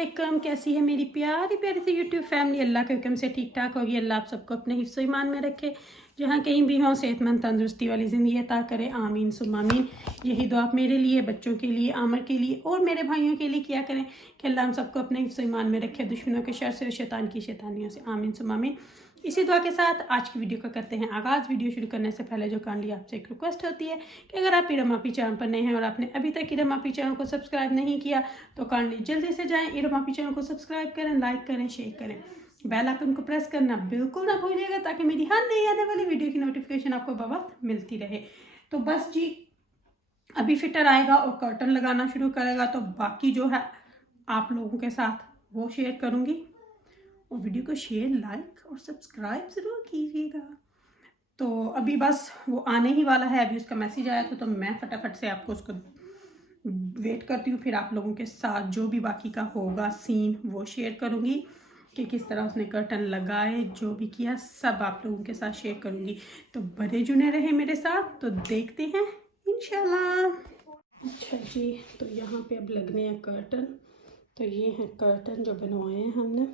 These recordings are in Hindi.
अस्सलामुअलैकुम। कैसी है मेरी प्यारी प्यारी सी यूट्यूब फैमिली। अल्लाह के हुक्म से ठीक ठाक होगी। अल्लाह आप सबको अपने हिफ्ज़ ईमान में रखे, जहाँ कहीं भी हों सेहतमंद तंदुरुस्ती वाली ज़िंदगी अता करे। आमीन सुम्मा आमीन। यही दुआ आप मेरे लिए, बच्चों के लिए, आमर के लिए और मेरे भाइयों के लिए किया करें कि अल्लाह हम सबको अपने हिफ्ज़ ईमान में रखे, दुश्मनों के शर से और शैतान की शैतानियों से। आमीन सुम्मा आमीन। इसी दुआ के साथ आज की वीडियो का करते हैं आगाज़। वीडियो शुरू करने से पहले जो काइंडली आपसे एक रिक्वेस्ट होती है कि अगर आप इरम आपी चैनल पर नए हैं और आपने अभी तक इरम आपी चैनल को सब्सक्राइब नहीं किया तो काइंडली जल्दी से जाएं, इरम आपी चैनल को सब्सक्राइब करें, लाइक करें, शेयर करें, बेल आइकन को प्रेस करना बिल्कुल ना भूलिएगा ताकि मेरी हर नई आने वाली वीडियो की नोटिफिकेशन आपको बवक्त मिलती रहे। तो बस जी, अभी फिटर आएगा और कर्टन लगाना शुरू करेगा तो बाकी जो है आप लोगों के साथ वो शेयर करूँगी। और वीडियो को शेयर, लाइक और सब्सक्राइब ज़रूर कीजिएगा। तो अभी बस वो आने ही वाला है, अभी उसका मैसेज आया था तो मैं फटाफट से आपको उसको वेट करती हूँ। फिर आप लोगों के साथ जो भी बाकी का होगा सीन वो शेयर करूँगी कि किस तरह उसने कर्टन लगाए, जो भी किया सब आप लोगों के साथ शेयर करूँगी। तो बड़े जुने रहे मेरे साथ, तो देखते हैं इंशाल्लाह। अच्छा जी, तो यहाँ पे अब लगने हैं कर्टन। तो ये हैं कर्टन जो बनवाए हैं हमने।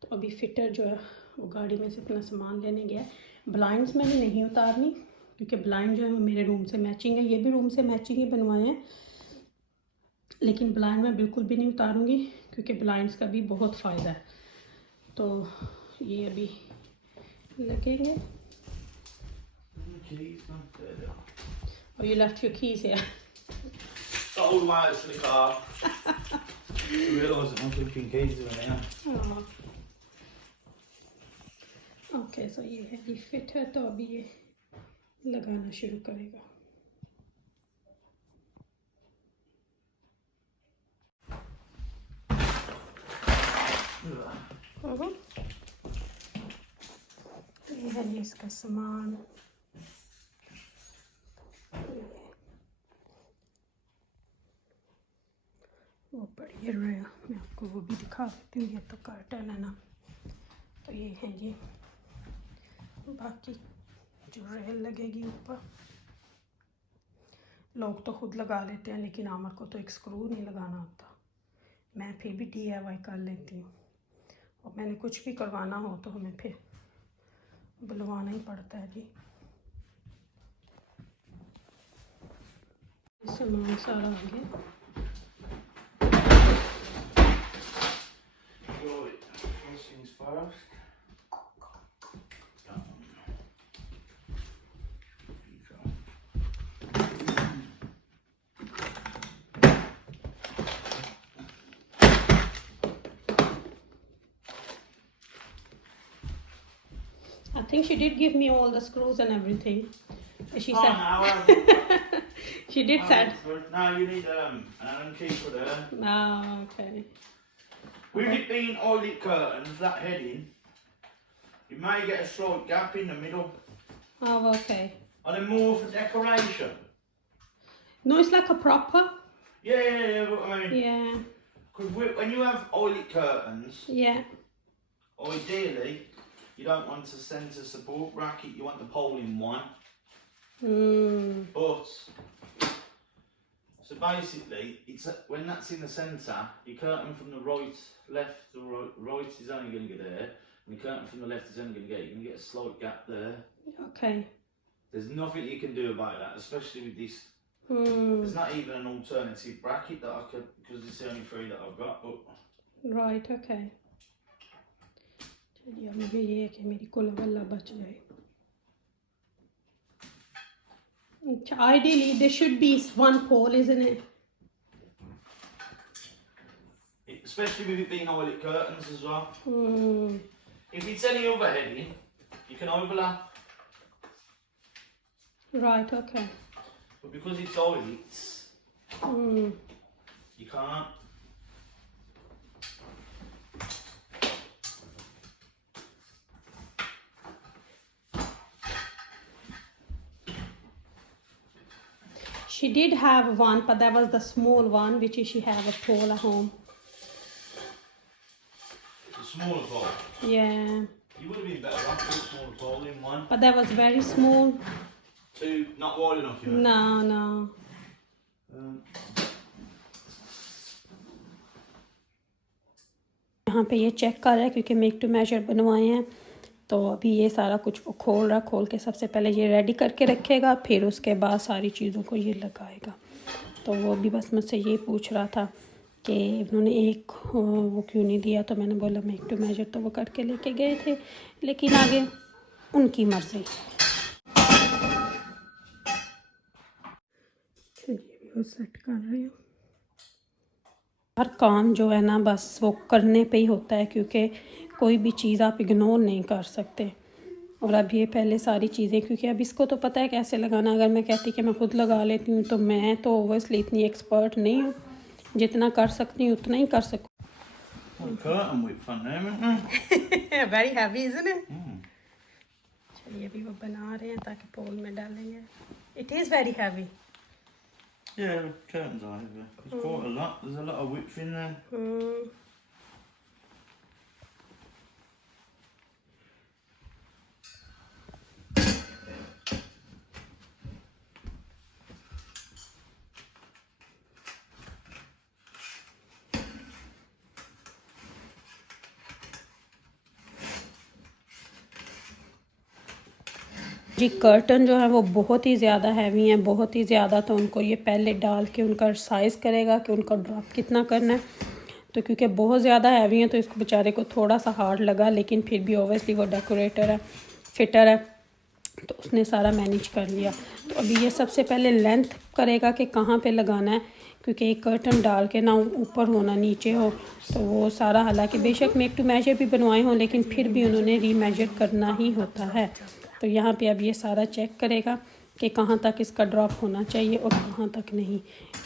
तो अभी फिटर जो है वो गाड़ी में से अपना सामान लेने गया है। ब्लाइंड्स मैंने नहीं उतारनी क्योंकि ब्लाइंड जो है वो मेरे रूम से मैचिंग है, ये भी रूम से मैचिंग ही बनवाए हैं, लेकिन ब्लाइंड मैं बिल्कुल भी नहीं उतारूंगी क्योंकि ब्लाइंड्स का भी बहुत फ़ायदा है। तो ये अभी लगेंगे। और you left your keys here. All the way out to the car. I realised that my flipping keys were there. Okay, so ये है, ये फिट है तो अभी ये लगाना शुरू करेगा। ये है जी इसका सामान। वो बढ़िया रहेगा, मैं आपको वो भी दिखा देती हूँ। ये तो कर्टन है ना, तो ये है जी। बाकी जो रेल लगेगी ऊपर, लोग तो खुद लगा लेते हैं लेकिन आमर को तो एक स्क्रू नहीं लगाना आता। मैं फिर भी DIY कर लेती हूँ, और मैंने कुछ भी करवाना हो तो हमें फिर बुलवाना ही पड़ता है जी। सामान सारा आ गया। First things first. I think she did give me all the screws and everything. She said. No, She did said. no, you need an Allen key for there. Oh, okay. With it being oily curtains, that heading, you may get a slight gap in the middle. Oh, okay. Are they more for decoration? No, it's like a proper. Yeah, but I mean, Yeah. because when you have oily curtains, Yeah. ideally, you don't want a centre support bracket, you want the pole in one. But, so basically, it's when that's in the centre, your curtain from the right, left, the right is only going to get there, and the curtain from the left is only going to get, you're going to get a slight gap there. Okay. There's nothing you can do about that, especially with this. There's not even an alternative bracket that I could, because it's the only three that I've got. But Right, okay. चलिए, अब मुझे ये है कि मेरी कुल गल्ला बच जाए। अच्छा, ideally there should be one pole, isn't it? especially with it being oily curtains as well. If it's any other heading, you can overlap. Right, okay. But because it's oily, you can't. She did have one, but that was the small one, which is she have a pole at home. The smaller pole. Yeah. You would have been better off with a smaller pole in one. But that was very small. Two, not wide enough, you know. No. यहाँ पे ये चेक कर रहा है क्योंकि मेक टू मेजर बनवाए हैं। तो अभी ये सारा कुछ वो खोल रहा, खोल के सबसे पहले ये रेडी करके रखेगा, फिर उसके बाद सारी चीज़ों को ये लगाएगा। तो वो भी बस मुझसे ये पूछ रहा था कि उन्होंने एक वो क्यों नहीं दिया, तो मैंने बोला मेक टू मेजर तो वो करके लेके गए थे, लेकिन आगे उनकी मर्ज़ी। चलिए वो सेट कर रही हूँ। हर काम जो है ना बस वो करने पे ही होता है, क्योंकि कोई भी चीज़ आप इग्नोर नहीं कर सकते। और अब ये पहले सारी चीज़ें, क्योंकि अब इसको तो पता है कैसे लगाना। अगर मैं कहती कि मैं खुद लगा लेती हूँ तो मैं तो ओवरसली इतनी एक्सपर्ट नहीं हूँ, जितना कर सकती हूँ उतना ही कर सकूँ। Very heavy isn't it? चलिए अभी वो बना रहे हैं ताकि पोल में डालेंगे। It is very heavy. Yeah, the curtains are heavy. It's quite a lot. There's a lot of width in there. जी कर्टन जो है वो बहुत ही ज़्यादा हैवी हैं, बहुत ही ज़्यादा। तो उनको ये पहले डाल के उनका साइज़ करेगा कि उनका ड्रॉप कितना करना है। तो क्योंकि बहुत ज़्यादा हैवी हैं तो इसको बेचारे को थोड़ा सा हार्ड लगा, लेकिन फिर भी ओबियसली वो डेकोरेटर है, फिटर है, तो उसने सारा मैनेज कर लिया। तो अभी ये सबसे पहले लेंथ करेगा कि कहाँ पे लगाना है, क्योंकि एक कर्टन डाल के ना ऊपर हो ना नीचे हो, तो वो सारा, हालांकि बेशक मेक टू मेजर भी बनवाए हों लेकिन फिर भी उन्होंने रीमेजर करना ही होता है। तो यहाँ पे अब ये सारा चेक करेगा कि कहाँ तक इसका ड्रॉप होना चाहिए और कहाँ तक नहीं।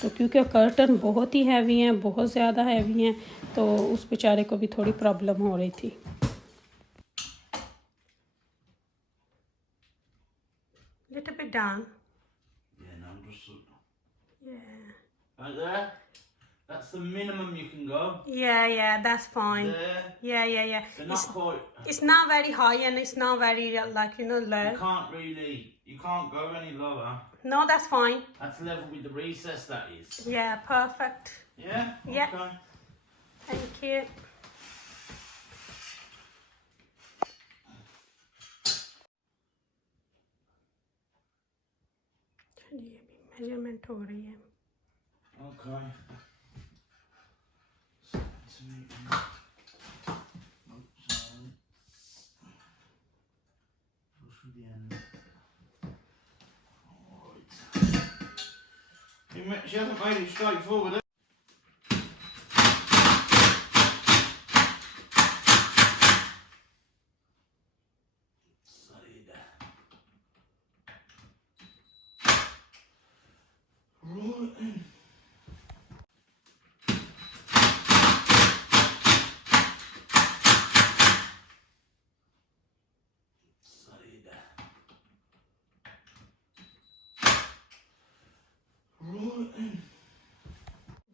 तो क्योंकि कर्टन बहुत ही हैवी हैं, बहुत ज़्यादा हैवी हैं, तो उस बेचारे को भी थोड़ी प्रॉब्लम हो रही थी। Little bit down. Yeah, no, I'm just... Yeah. Right there. That's the minimum you can go. Yeah, that's fine. There. Yeah. So not quite... It's not very high and it's not very, like, low. You can't go any lower. No, that's fine. That's level with the recess, that is. Yeah, perfect. Yeah? Yeah. Okay. Thank you. चलिए अभी मेजरमेंट हो रही है। Okay. She hasn't made it straightforward.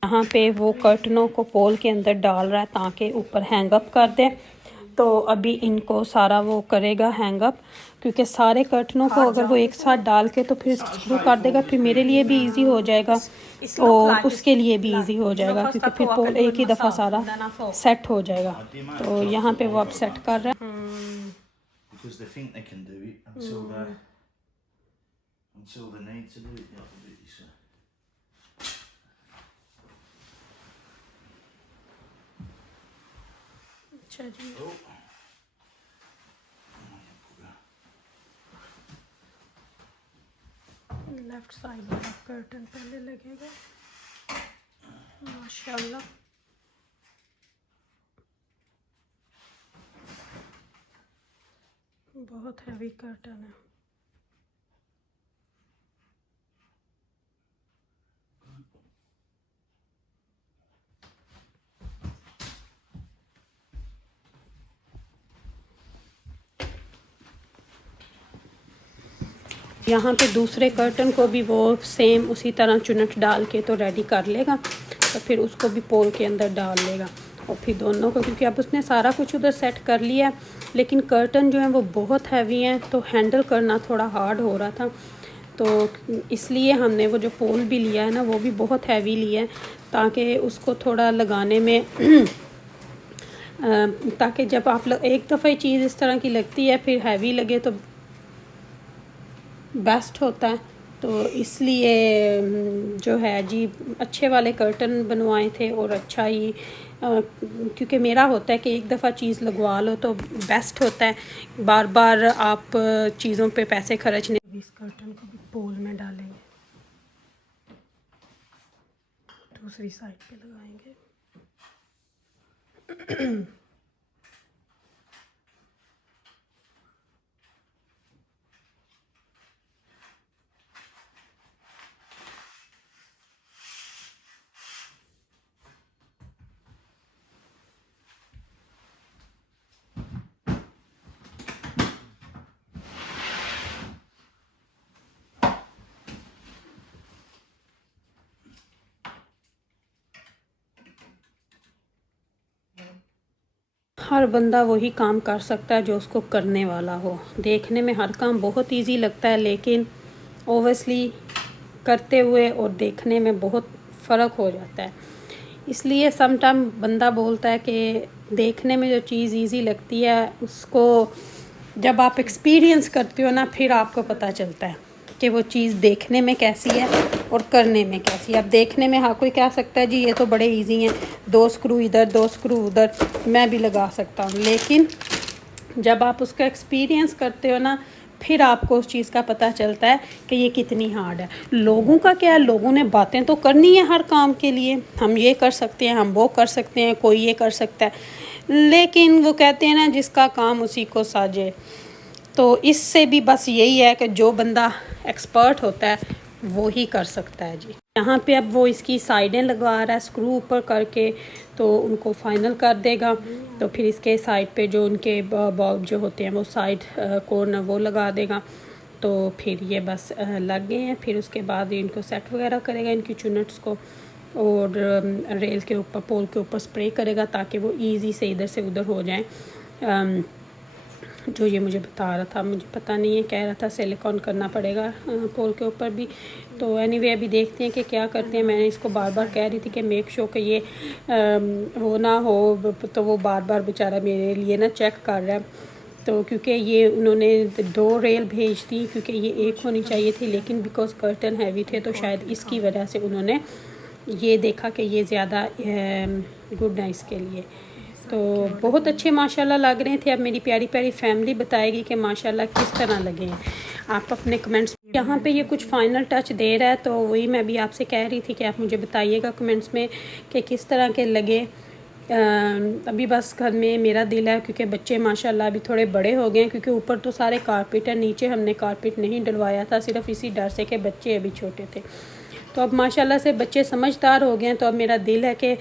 यहाँ पे वो कर्टनों को पोल के अंदर डाल रहा है ताकि ऊपर हैंगअप कर दे। तो अभी इनको सारा वो करेगा हैंगअप, क्योंकि सारे कर्टनों को अगर वो एक साथ डाल के तो फिर शुरू कर देगा, फिर मेरे लिए भी इजी हो जाएगा और उसके लिए भी इजी हो जाएगा, क्योंकि फिर पोल एक ही दफ़ा सारा सेट हो जाएगा। तो यहाँ पे वो अब सेट कर रहा है। Because they think they can do it until they need to do it. अच्छा जी, लेफ्ट साइड वाला कर्टन पहले लगेगा। माशाल्लाह बहुत हैवी कर्टन है। यहाँ पे दूसरे कर्टन को भी वो सेम उसी तरह चुनट डाल के तो रेडी कर लेगा, तो फिर उसको भी पोल के अंदर डाल लेगा और फिर दोनों को, क्योंकि अब उसने सारा कुछ उधर सेट कर लिया, लेकिन कर्टन जो है वो बहुत हैवी हैं तो हैंडल करना थोड़ा हार्ड हो रहा था। तो इसलिए हमने वो जो पोल भी लिया है ना वो भी बहुत हैवी लिया है, ताकि उसको थोड़ा लगाने में ताकि जब आप लोग एक दफ़ा चीज़ इस तरह की लगती है फिर हैवी लगे तो बेस्ट होता है। तो इसलिए जो है जी अच्छे वाले कर्टन बनवाए थे और अच्छा ही क्योंकि मेरा होता है कि एक दफ़ा चीज़ लगवा लो तो बेस्ट होता है, बार बार आप चीज़ों पे पैसे खर्च नहीं। इस कर्टन को भी पोल में डालेंगे, दूसरी साइड पे लगाएंगे। हर बंदा वही काम कर सकता है जो उसको करने वाला हो। देखने में हर काम बहुत इजी लगता है लेकिन ओबियसली करते हुए और देखने में बहुत फ़र्क हो जाता है। इसलिए सम टाइम बंदा बोलता है कि देखने में जो चीज़ इजी लगती है उसको जब आप एक्सपीरियंस करते हो ना फिर आपको पता चलता है कि वो चीज़ देखने में कैसी है और करने में कैसी है। अब देखने में हाँ कोई कह सकता है जी ये तो बड़े इजी हैं, 2 स्क्रू इधर 2 स्क्रू उधर, मैं भी लगा सकता हूँ, लेकिन जब आप उसका एक्सपीरियंस करते हो ना फिर आपको उस चीज़ का पता चलता है कि ये कितनी हार्ड है। लोगों का क्या है, लोगों ने बातें तो करनी है हर काम के लिए, हम ये कर सकते हैं, हम वो कर सकते हैं, कोई ये कर सकता है, लेकिन वो कहते हैं ना जिसका काम उसी को साजे। तो इससे भी बस यही है कि जो बंदा एक्सपर्ट होता है वो ही कर सकता है जी। यहाँ पे अब वो इसकी साइडें लगवा रहा है स्क्रू ऊपर करके, तो उनको फाइनल कर देगा। तो फिर इसके साइड पे जो उनके बल्ब जो होते हैं वो साइड कॉर्नर वो लगा देगा। तो फिर ये बस लग गए हैं। फिर उसके बाद इनको सेट वगैरह करेगा, इनकी चुनट्स को, और रेल के ऊपर पोल के ऊपर स्प्रे करेगा ताकि वो ईज़ी से इधर से उधर हो जाएं। जो ये मुझे बता रहा था, मुझे पता नहीं है, कह रहा था सिलिकॉन करना पड़ेगा पोल के ऊपर भी। तो एनीवे अभी देखते हैं कि क्या करते हैं। मैंने इसको बार बार कह रही थी कि मेक श्योर कि ये वो ना हो, तो वो बार बार बेचारा मेरे लिए ना चेक कर रहा है। तो क्योंकि ये उन्होंने 2 रेल भेज दी क्योंकि ये एक होनी चाहिए थी, लेकिन बिकॉज कर्टन हैवी थे तो शायद इसकी वजह से उन्होंने ये देखा कि ये ज़्यादा गुड है इसके लिए। तो बहुत अच्छे माशाल्लाह लग रहे थे। अब मेरी प्यारी प्यारी फैमिली बताएगी कि माशाल्लाह किस तरह लगे हैं। आप अपने कमेंट्स, यहाँ पे ये कुछ फाइनल टच दे रहा है तो वही मैं भी आपसे कह रही थी कि आप मुझे बताइएगा कमेंट्स में कि किस तरह के लगे। अभी बस घर में मेरा दिल है क्योंकि बच्चे माशाल्लाह अभी थोड़े बड़े हो गए हैं, क्योंकि ऊपर तो सारे कारपेट है, नीचे हमने कारपेट नहीं डलवाया था सिर्फ इसी डर से कि बच्चे अभी छोटे थे। तो अब माशाल्लाह से बच्चे समझदार हो गए हैं। तो अब मेरा दिल है कि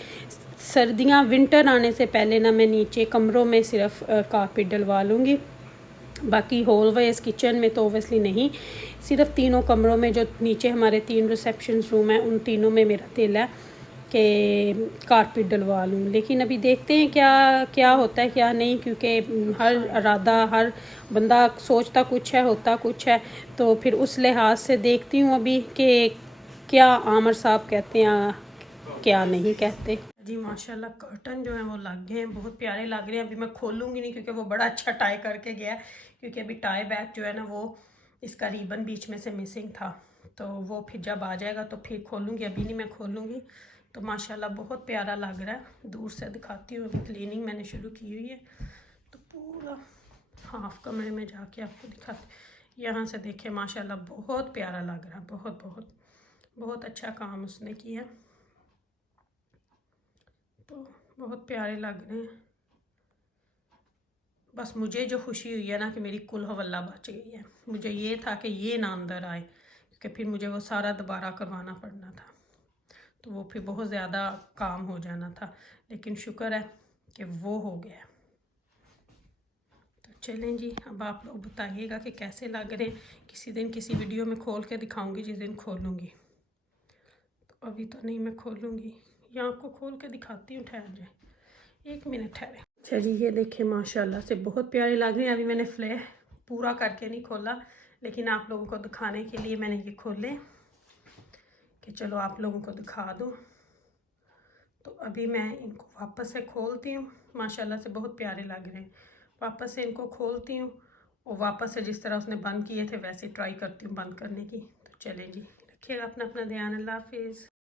सर्दियाँ विंटर आने से पहले ना मैं नीचे कमरों में सिर्फ कारपेट डलवा लूँगी। बाकी हॉलवेज किचन में तो ओबियसली नहीं, सिर्फ तीनों कमरों में जो नीचे हमारे 3 रिसेप्शन रूम हैं उन तीनों में मेरा दिल है कि कारपेट डलवा लूँ। लेकिन अभी देखते हैं क्या क्या होता है क्या नहीं, क्योंकि हर इरादा, हर बंदा सोचता कुछ है होता कुछ है। तो फिर उस लिहाज से देखती हूँ अभी कि क्या आमर साहब कहते हैं क्या नहीं कहते जी। माशाल्लाह कर्टन जो है वो लग गए हैं, बहुत प्यारे लग रहे हैं। अभी मैं खोलूँगी नहीं क्योंकि वो बड़ा अच्छा टाई करके गया है, क्योंकि अभी टाई बैक जो है ना वो इसका रिबन बीच में से मिसिंग था, तो वो फिर जब आ जाएगा तो फिर खोलूँगी, अभी नहीं मैं खोलूँगी। तो माशाल्लाह बहुत प्यारा लग रहा है। दूर से दिखाती हूँ, अभी क्लीनिंग मैंने शुरू की हुई है। तो पूरा हाफ कमरे में जाके आपको दिखाते, यहाँ से देखें माशाल्लाह बहुत प्यारा लग रहा है। बहुत बहुत बहुत अच्छा काम उसने किया, तो बहुत प्यारे लग रहे हैं। बस मुझे जो खुशी हुई है ना कि मेरी कुल हवल्ला बच गई है। मुझे ये था कि ये ना अंदर आए, क्योंकि फिर मुझे वो सारा दोबारा करवाना पड़ना था, तो वो फिर बहुत ज़्यादा काम हो जाना था। लेकिन शुक्र है कि वो हो गया। तो चलें जी, अब आप लोग बताइएगा कि कैसे लग रहे हैं। किसी दिन किसी वीडियो में खोल के दिखाऊंगी जिस दिन खोलूँगी। तो अभी तो नहीं मैं खोलूँगी, या आपको खोल के दिखाती हूँ, ठहर जाए 1 मिनट ठहरे। अच्छा जी, ये देखिए माशाल्लाह से बहुत प्यारे लग रहे हैं। अभी मैंने फ्ले पूरा करके नहीं खोला, लेकिन आप लोगों को दिखाने के लिए मैंने ये खोले कि चलो आप लोगों को दिखा दूँ। तो अभी मैं इनको वापस से खोलती हूँ, माशाल्लाह से बहुत प्यारे लग रहे हैं। वापस से इनको खोलती हूँ और वापस से जिस तरह उसने बंद किए थे वैसे ट्राई करती हूँ बंद करने की। तो चलें जी, रखिएगा अपना ध्यान। अल्लाह हाफिज़।